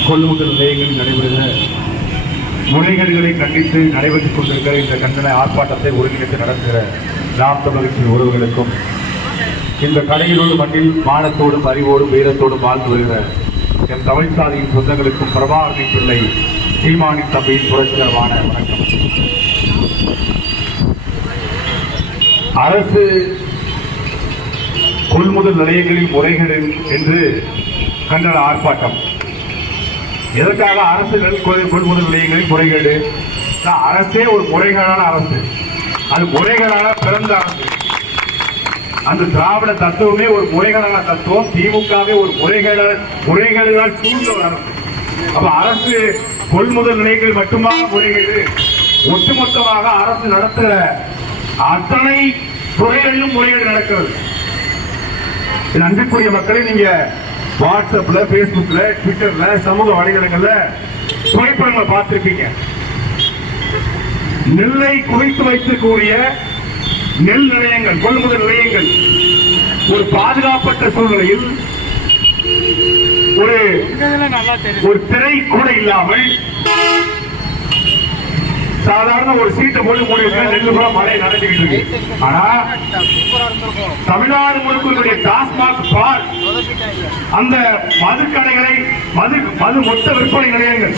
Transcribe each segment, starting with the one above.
கொள்முதல் நிலையங்களில் நடைபெறுகிற முறைகேடுகளை கண்டித்து நடைபெற்றுக் கொண்டிருக்கிற இந்த கண்டன ஆர்ப்பாட்டத்தை ஒருங்கிணைத்து நடத்துகிற நாம் தமிழகத்தின் உறவுகளுக்கும் இந்த கடையிலோடு மண்ணில் மானத்தோடும் அறிவோடும் வீரத்தோடும் வாழ்ந்து வருகிற என் தமிழ் சாதியின் சொந்தங்களுக்கும் பிரபாகரின் பிள்ளை சீமானின் தம்பியின் புரட்சிகரமான வணக்கம். அரசு கொள்முதல் நிலையங்களில் முறைகேடு என்று கண்டன ஆர்ப்பாட்டம். எதற்காக அரசு நெல் கொள்முதல் நிலையங்களில் முறைகேடு? அரசே ஒரு முறைகேடான அரசு. அது முறைகேடான பிறந்த அரசு. அந்த திராவிட தத்துவமே ஒரு முறைகேடான தத்துவம். திமுகவே ஒரு முறைகேட முறைகேடுகளால் சூழ்ந்த ஒரு அரசு. அப்ப அரசு கொள்முதல் நிலையங்கள் மட்டுமா முறைகேடு? ஒட்டுமொத்தமாக அரசு நடத்துகிற அத்தனை துறைகளிலும் முறைகேடு நடக்கிறது. இது அன்புக்குரிய மக்களை நீங்க வாட்ஸ்அப்ல பேஸ்புக்ல ட்விட்டர்ல சமூக வலைதளங்கள்ல புகைப்படங்களை பார்த்திருப்பீங்க. நெல்லை குவித்து வைத்திருக்கக்கூடிய நெல் நிலையங்கள் கொள்முதல் நிலையங்கள் ஒரு பாதுகாப்பற்ற சூழ்நிலையில் ஒரு ஒரு திரை கூட இல்லாமல் சாதாரண ஒரு சீட்டை போட்டு மூடி நெல்லு கூட மழை நடந்துகிட்டு இருக்கு. ஆனா தமிழ்நாடு முழுக்க டாஸ்மாக் பார் சொதப்பிட்டாங்க அந்த மதுக்கடைகளை மது மது மொத்த விற்பனை நிலையங்கள்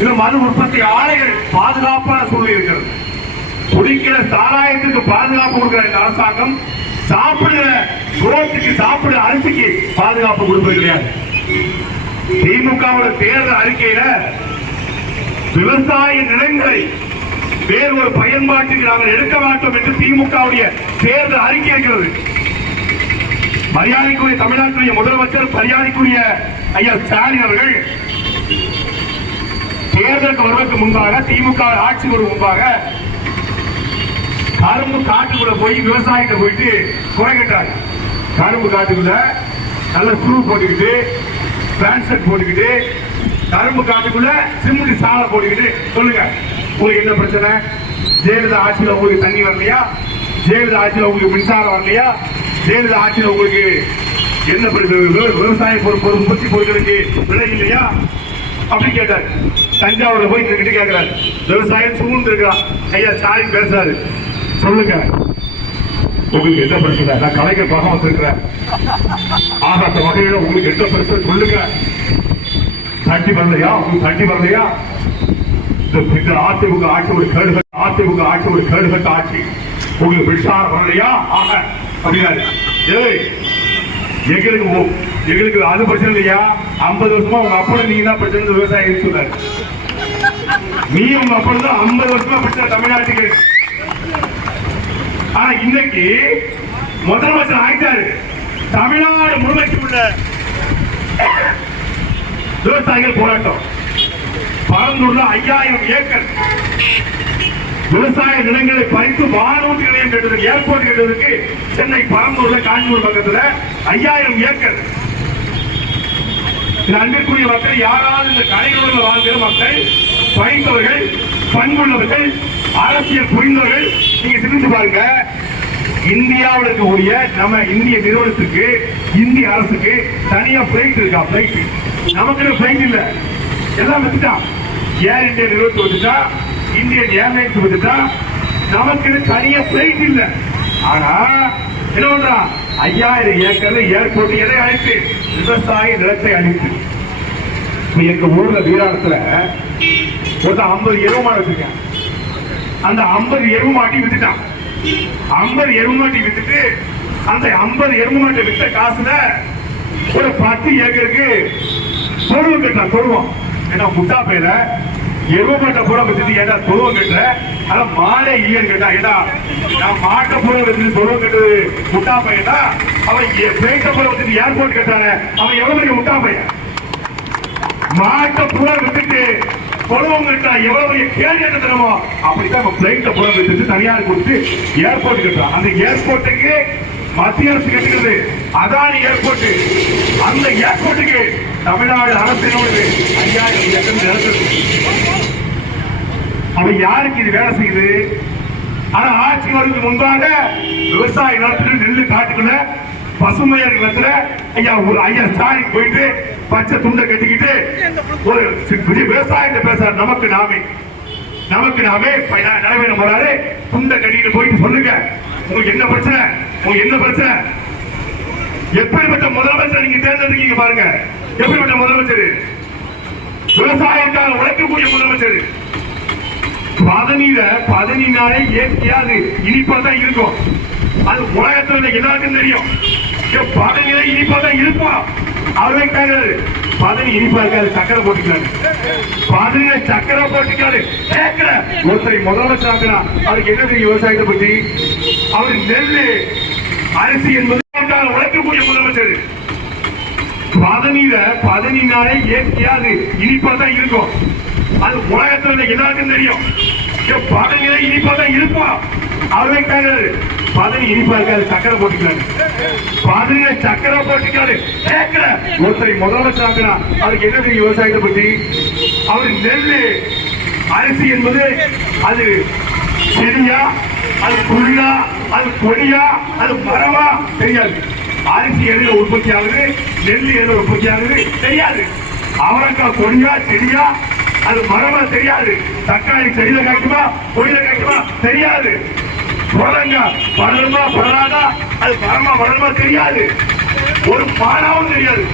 இது மது உற்பத்தி ஆலைகள் பாதுகாப்பான சூழ்நிலை இருக்கிறது. குடிக்கிற சாராயத்துக்கு பாதுகாப்பு கொடுக்கிற இந்த அரசாங்கம் சாப்பிடுற சோத்துக்கு சாப்பிடுற அரிசிக்கு பாதுகாப்பு கொடுப்பது கிடையாது. திமுகவோட தேர்தல் அறிக்கையில விவசாய நிலங்களை வேறு ஒரு பயன்பாட்டுக்கு நாங்கள் எடுக்க மாட்டோம் என்று திமுகவுடைய தேர்தல் அறிக்கை இருக்கிறது. மரியாதைக்குரிய தமிழ்நாட்டுடைய முதலமைச்சர் மரியாதைக்குரிய ஐயா ஸ்டாலின் அவர்கள் தேர்தலுக்கு வருவதற்கு முன்பாக திமுக ஆட்சி வரும் முன்பாக கரும்பு காட்டுக்குள்ள போய் விவசாயிகிட்ட போயிட்டு குறை கேட்டாங்க. கரும்பு காட்டுக்குள்ள நல்ல ஸ்க்ரூ போட்டுக்கிட்டு பேண்ட் ஷர்ட் போட்டுக்கிட்டு கரும்பு காட்டுக்குள்ள சிமெண்ட் சாலை போட்டுக்கிட்டு சொல்லுங்க. உங்களுக்கு என்ன பிரச்சனை? ஜெயலலிதா ஆட்சியில் உங்களுக்கு தண்ணி வரலையா? ஜெயலலிதா ஆட்சியில் உங்களுக்கு மின்சாரம் வரலையா? ஜெயலலிதா ஆட்சியில் உங்களுக்கு என்ன பிரச்சனை? விவசாய பொருள் பொருள் உற்பத்தி பொருட்களுக்கு விலை இல்லையா? அப்படி கேட்டார். தஞ்சாவூர்ல போய் கிட்ட கேட்கிறாரு விவசாயம் சூழ்ந்து இருக்கிறான் ஐயா ஸ்டாலின் பேசுறாரு. சொல்லுங்க. உங்களுக்கு என்ன பிரச்சனை? நான் கலைஞர் பகம் வந்திருக்கிறேன். ஆகாத வகையில உங்களுக்கு என்ன பிரச்சனை? சொல்லுங்க. சட்டி வரலையா? உங்களுக்கு தட்டி வரலையா? இந்த அதிமுக ஆட்சி ஒரு கேடு அதிமுக ஆட்சி ஒரு கேடுகட்ட ஆட்சி. உங்களுக்கு மின்சாரம் வரலையா? ஆக அப்படின்னாரு ஏய் எங்களுக்கு எங்களுக்கு அது பிரச்சனை இல்லையா? ஐம்பது வருஷமா உங்க அப்பா நீங்க தான் பிரச்சனை விவசாயம் சொன்னாரு. நீ உங்க அப்பா தான் ஐம்பது வருஷமா பிரச்சனை தமிழ்நாட்டுக்கு. ஆனா இன்னைக்கு முதலமைச்சர் ஆயிட்டாரு. தமிழ்நாடு முழுமைக்கு உள்ள விவசாயிகள் போராட்டம். பரந்துள்ள ஐயாயிரம் ஏக்கர் விவசாய நிலங்களை பறித்து வானூர்தி நிலையம் கட்டுறதுக்கு ஏர்போர்ட் கட்டுறதுக்கு சென்னை பரந்தூர்ல காஞ்சிபுரம் பக்கத்துல ஐயாயிரம் ஏக்கர். இந்த அன்பிற்குரிய மக்கள் யாராவது இந்த கலைநூலில் வாழ்கிற மக்கள் படித்தவர்கள் பண்புள்ளவர்கள் அரசியல் புரிந்தவர்கள் நீங்க சிந்தித்து பாருங்க. இந்தியாவில் இருக்கக்கூடிய நம்ம இந்திய நிறுவனத்துக்கு இந்திய அரசுக்கு தனியா பிளைட் இருக்கா? பிளைட் நமக்கு பிளைட் இல்ல. எல்லாம் வச்சுட்டான் ஏர் இந்தியா நிறுவனத்தை வச்சுட்டா இந்தியன் ஏர்லைன்ஸ் வச்சுட்டா நமக்கு தனியா பிளைட் இல்ல. ஆனா என்ன பண்றான் ஐயாயிரம் ஏக்கர்ல ஏர்போர்ட் எதை அழைத்து விவசாய நிலத்தை அழித்து. எங்க ஊர்ல வீராணத்துல ஒரு ஐம்பது எருவு மாடு வச்சிருக்கேன். அந்த ஐம்பது எருவு மாட்டி வித்துட்டான். ஐம்பது எருவு மாட்டி வித்துட்டு அந்த ஐம்பது எருவு மாட்டை வித்த காசுல ஒரு பத்து ஏக்கருக்கு தொழுவு கட்டலாம் தொழுவம். ஏன்னா முட்டா பேர எருவு மாட்டை பூரா வித்துட்டு ஏடா தொழுவம் கட்டுற? ஆனா மாடே இல்லைன்னு கேட்டா ஏடா நான் மாட்டை பூரா வித்துட்டு தொழுவம் கட்டுறது முட்டா பையனா அவன் பேட்டை பூரா வித்துட்டு ஏர்போர்ட் கட்டுறாங்க அவன் எவ்வளவு பெரிய முட்டா பையன் மாட்டை பூரா வித்துட்டு பொழுவங்கிட்ட எவ்வளவு பெரிய கேள்வி என்ன தருமோ அப்படித்தான் நம்ம பிளைட்ட பூரா வித்துட்டு தனியார் கொடுத்து ஏர்போர்ட் கட்டுறோம் அந்த ஏர்போர்ட்டுக்கு மத்திய அரசு கட்டுகிறது அதானி ஏர்போர்ட் அந்த ஏர்போர்ட்டுக்கு தமிழ்நாடு அரசினோடு ஐயாயிரம் ஏக்கர் நிலத்திற்கு அவன் யாருக்கு இது வேலை செய்யுது? ஆனா ஆட்சி வருவதற்கு முன்பாக விவசாய நிலத்தில் நெல்லு காட்டுக்குள்ள பசுமையா இருக்கிற ஐயா ஒரு ஐயா ஸ்டாலின் போயிட்டு பச்சை துண்டை கட்டிக்கிட்டு ஒரு சி- விவசாயத்தை பேசுற நமக்கு நாமே நமக்கு நாமே நடைபெற போறாரு துண்டை கட்டிக்கிட்டு போயிட்டு சொல்லுங்க. உங்களுக்கு என்ன பிரச்சனை? உங்களுக்கு என்ன பிரச்சனை? எப்படிப்பட்ட முதலமைச்சர் நீங்க தேர்ந்தெடுக்கீங்க பாருங்க. எப்படிப்பட்ட முதலமைச்சர்? விவசாயத்தால் உழைக்கக்கூடிய முதலமைச்சர். பதனியில நாளே இயற்கையாது இனிப்பா தான் இருக்கும். அது உலகத்துல எல்லாருக்கும் தெரியும். இங்க பதனியில இனிப்பா தான் இருக்கும் அவரே கேட்கறாரு இனிப்பா இருக்காரு சக்கரை போட்டுக்கிறாரு பதனியில சக்கரை போட்டுக்கிறாரு கேட்கிற ஒருத்தரை முதலமைச்சர் ஆக்குறான் அதுக்கு என்ன தெரியும் விவசாயத்தை பத்தி? அவர் நெல்லு அரிசி என்பது உழைக்கக்கூடிய முதலமைச்சர். பதனியில பதனினாலே இயற்கையாது இனிப்பா தான் இருக்கும். அது உலகத்துல எல்லாருக்கும் தெரியும். இங்க பதனியில இனிப்பா தான் இருக்கும் அவரே கேட்கறாரு பதனி இனிப்பா இருக்காது சக்கரை போட்டுக்கிறாரு பதனியில சக்கரை போட்டுக்கிறாரு கேட்கிற ஒருத்தரை முதலமைச்சர் ஆக்குறான் அதுக்கு என்ன தெரியும் விவசாயத்தை பத்தி? அவர் நெல்லு அரிசி என்பது அது செடியா அது புல்லா அது கொடியா அது மரமா? தெரியாது. அரிசி எதுல உற்பத்தி ஆகுது? நெல் எதுல உற்பத்தி ஆகுது? தெரியாது. அவரைக்காய் கொடியா செடியா? அது மரமா? தெரியாது. தக்காளி செடியில காய்க்குமா? கொடியில காய்க்குமா? தெரியாது. வரங்க வரணுமா வராதா? அது வரமா வரணுமா தெரியாது. ஒரு பாடாவும் தெரியாது.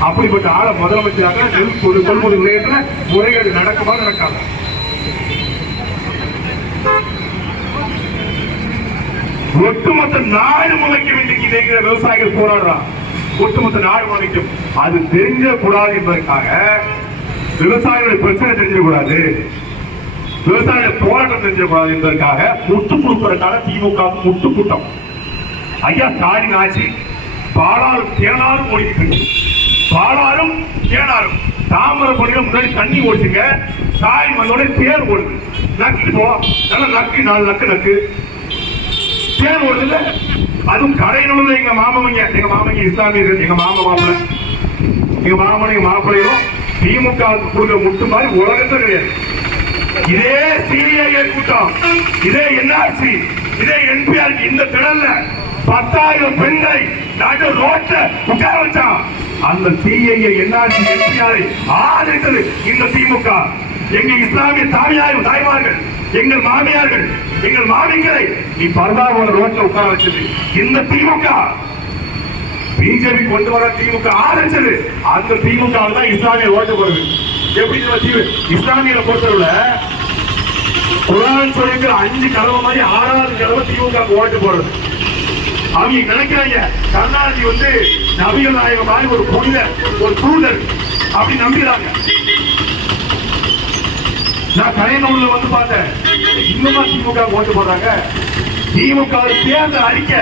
அப்படிப்பட்ட ஆள முதலமைச்சராக நெல் கொடு- கொள்முதல் நிலையத்தில் முறைகேடு நடக்குமா நடக்காது? ஒட்டுமொத்த நாடு முளைக்கும் இன்றைக்கு இணைக்கிற விவசாயிகள் போராடுறான் ஒட்டுமொத்த நாடு முளைக்கும். அது தெரிஞ்ச கூடாது என்பதற்காக விவசாயிகளுடைய பிரச்சனை தெரிஞ்சக்கூடாது விவசாய போராட்டம் தெரிஞ்சக்கூடாது என்பதற்காக முட்டு கொடுப்பதற்காக திமுக முட்டு கூட்டம் ஐயா ஸ்டாலின் ஆட்சி பாலாலும் தேனாலும் ஓடிட்டு இருக்கு. தேனாரும் தாமரை தாமிரபரணியில முன்னாடி தண்ணி ஓடிச்சுங்க ஸ்டாலின் வந்தோட தேர் ஓடுது. நக்கு போ நல்லா நக்கு நாலு நக்கு நக்கு. தேர் ஓடுதுல அதுவும் கடையில எங்க மாமங்க எங்க மாமங்க இஸ்லாமியர்கள் எங்க மாமா மாப்பிள்ள எங்க மாமன் எங்க மாப்பிள்ளையும் திமுக வுக்கு கொடுக்குற முட்டு மாதிரி உலகத்துல கிடையாது. இதே சிஐஏ கூட்டம் இதே என்ஆர்சி இதே என்பிஆர் இந்த திடல்ல பத்தாயிரம் பெண்களை நாட்டு ரோட்ல உட்கார வச்சான். அந்த சிஐஏ என்ஆர்சி என்பிஆரை ஆதரித்தது இந்த திமுக. எங்க இஸ்லாமிய தாயார் தாய்மார்கள் எங்கள் மாமியார்கள் எங்கள் மாமிங்களை நீ பரதாவோட ரோட்ல உட்கார வச்சது. இந்த திமுக பிஜேபி கொண்டு வர திமுக ஆதரிச்சது. அந்த திமுக தான் இஸ்லாமிய ஓட்டு போடுது எப்படி நம்ம தீவு- இஸ்லாமியரை பொறுத்தவரை குரான் சொல்லிக்கிற அஞ்சு கதவை மாதிரி ஆறாவது கதவை திமுக ஓட்டு போடுறது. அவங்க நினைக்கிறாங்க கருணாநிதி வந்து நபிகள் நாயகம் மாதிரி ஒரு புனித ஒரு தூதர் அப்படி நம்பிடுறாங்க நான் கலைநூல்ல வந்து பார்த்தேன். இன்னுமா திமுக ஓட்டு போடுறாங்க. திமுக வுக்கு தேர்தல் அறிக்கை.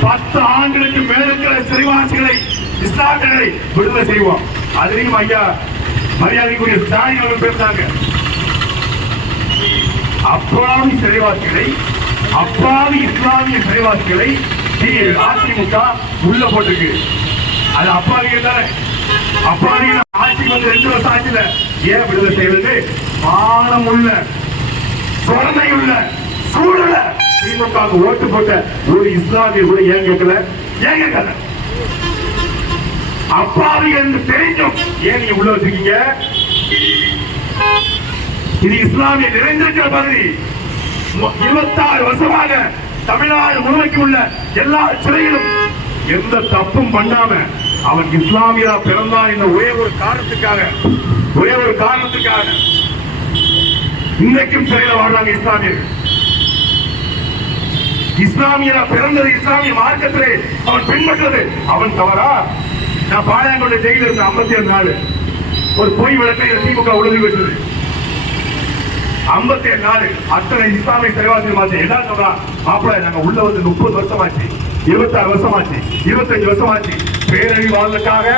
பத்து ஆண்டுகளுக்கு மேல இருக்கிற சிறைவாசிகளை இஸ்லாமியர்களை விடுதலை செய்வோம். அதுலயும் ஐயா? மரியாதைக்குரிய ஸ்டாலின் அவர்கள் பேசினாங்க அப்பாவி சிறைவாசிகளை அப்பாவி இஸ்லாமிய சிறைவாசிகளை அதிமுக உள்ள போட்டிருக்கு. அது அப்பாவிகள் தானே அப்பாவிகள் ஆட்சிக்கு வந்து ரெண்டு வருஷம் ஆட்சியில ஏன் விடுதலை செய்வது மானம் உள்ள சொரணை உள்ள சூழல திமுக ஓட்டு போட்ட ஒரு இஸ்லாமிய கூட ஏன் கேட்கல? ஏன் கேட்கல? அப்பாவி என்று தெரிஞ்சும் ஏன் நீங்க உள்ள வச்சிருக்கீங்க? இது இஸ்லாமிய நிறைந்திருக்கிற பகுதி. இருபத்தாறு வருஷமாக தமிழ்நாடு முழுமைக்கு உள்ள எல்லா சிறையிலும் எந்த தப்பும் பண்ணாம அவன் இஸ்லாமியரா பிறந்தான் என்ற ஒரே ஒரு காரணத்துக்காக ஒரே ஒரு காரணத்துக்காக இன்றைக்கும் சிறையில வாழ்றாங்க இஸ்லாமியர்கள். இஸ்லாமியரா பிறந்தது இஸ்லாமிய மார்க்கத்திலே அவன் பின்பற்றது. அவன் தவறா? நான் பாளையங்கோட்டை ஜெயில இருந்த ஐம்பத்தி ஏழு நாள் ஒரு பொய் விளக்கை திமுக உதவி பெற்றது ஐம்பத்தி ஏழு நாள் அத்தனை இஸ்லாமிய தலைவாசி மாச்சு என்ன சொல்றா மாப்பிள்ள நாங்க உள்ள வந்து முப்பது வருஷம் ஆச்சு இருபத்தாறு வருஷம் ஆச்சு இருபத்தஞ்சு வருஷம் ஆச்சு பேரறிவாளனுக்காக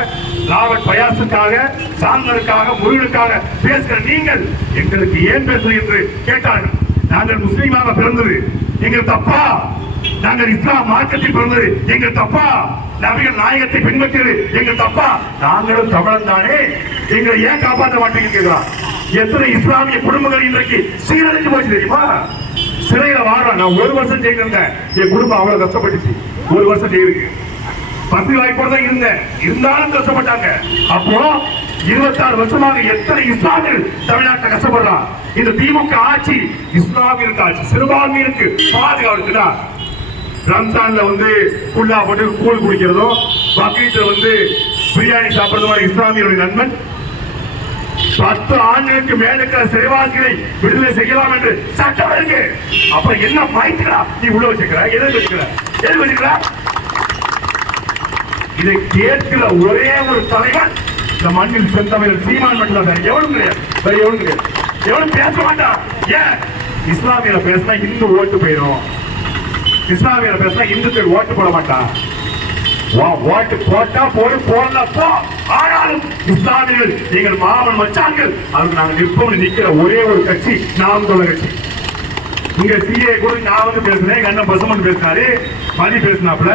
ராபர்ட் பயாசுக்காக சாந்தனுக்காக முருகனுக்காக பேசுகிற நீங்கள் எங்களுக்கு ஏன் பேசுகிறீர்கள் என்று கேட்டார்கள் நாங்கள் முஸ்லீமாக பிறந்தது எங்கள் தப்பா. நாங்கள் இஸ்லாம் மார்க்கத்தில் பிறந்தது எங்கள் தப்பா. நபிகள் நாயகத்தை பின்பற்றியது எங்கள் தப்பா? நாங்களும் தமிழன் தானே. எங்களை ஏன் காப்பாற்ற மாட்டீங்க கேட்கலாம் எத்தனை இஸ்லாமிய குடும்பங்கள் இன்றைக்கு சீரழிஞ்சு போச்சு தெரியுமா? சிறையில வாரம் நான் ஒரு வருஷம் ஜெயில இருந்தேன். என் குடும்பம் அவ்வளவு கஷ்டப்பட்டுச்சு. ஒரு வருஷம் ஜெயிலுக்கு. பத்து வாய்ப்போட தான் இருந்தேன். இருந்தாலும் கஷ்டப்பட்டாங்க. அப்போ இருபத்தாறு வருஷமாக எத்தனை இஸ்லாமியர் தமிழ்நாட்டில் கஷ்டப்படுறான்? இந்த திமுக ஆட்சி இஸ்லாமியருக்கு ஆட்சி சிறுபான்மையினருக்கு பாதுகாப்புனா ரம்ஜான்ல வந்து குல்லா போட்டு கூழ் குடிக்கிறதும் பக்ரீட்ல வந்து பிரியாணி சாப்பிடுறது மாதிரி இஸ்லாமியருடைய நண்பன். பத்து ஆண்டுகளுக்கு மேல இருக்கிற சிறைவாசிகளை விடுதலை செய்யலாம் என்று சட்டம் இருக்கு. அப்புறம் என்ன பயத்துக்கிறா நீ உள்ள வச்சுக்கிற? எதை வச்சுக்கிற? எது வச்சுக்கிற? இதை கேட்கிற ஒரே ஒரு தலைவன் இந்த மண்ணில் செந்தமிழ் சீமான் மட்டும் தான் வேற எவனும் கிடையாது. வேற எவனும் கிடையாது. எவனும் பேச மாட்டான். ஏன்? இஸ்லாமியில பேசினா இந்து ஓட்டு போயிடும் இஸ்லாமியர் பேசினா இந்துக்கள் ஓட்டு போட மாட்டான் வா- ஓட்டு போட்டா போய் போடல ஆனாலும் இஸ்லாமியர்கள் எங்கள் மாமன் மச்சான்கள் அதுக்கு நாங்கள் நிற்போம் நிக்கிற ஒரே ஒரு கட்சி நாம் தமிழர் கட்சி. இங்க சிஏ கூட நான் வந்து பேசுனேன் எங்க அண்ணன் பசுமன் பேசினாரு மணி பேசினாப்புல.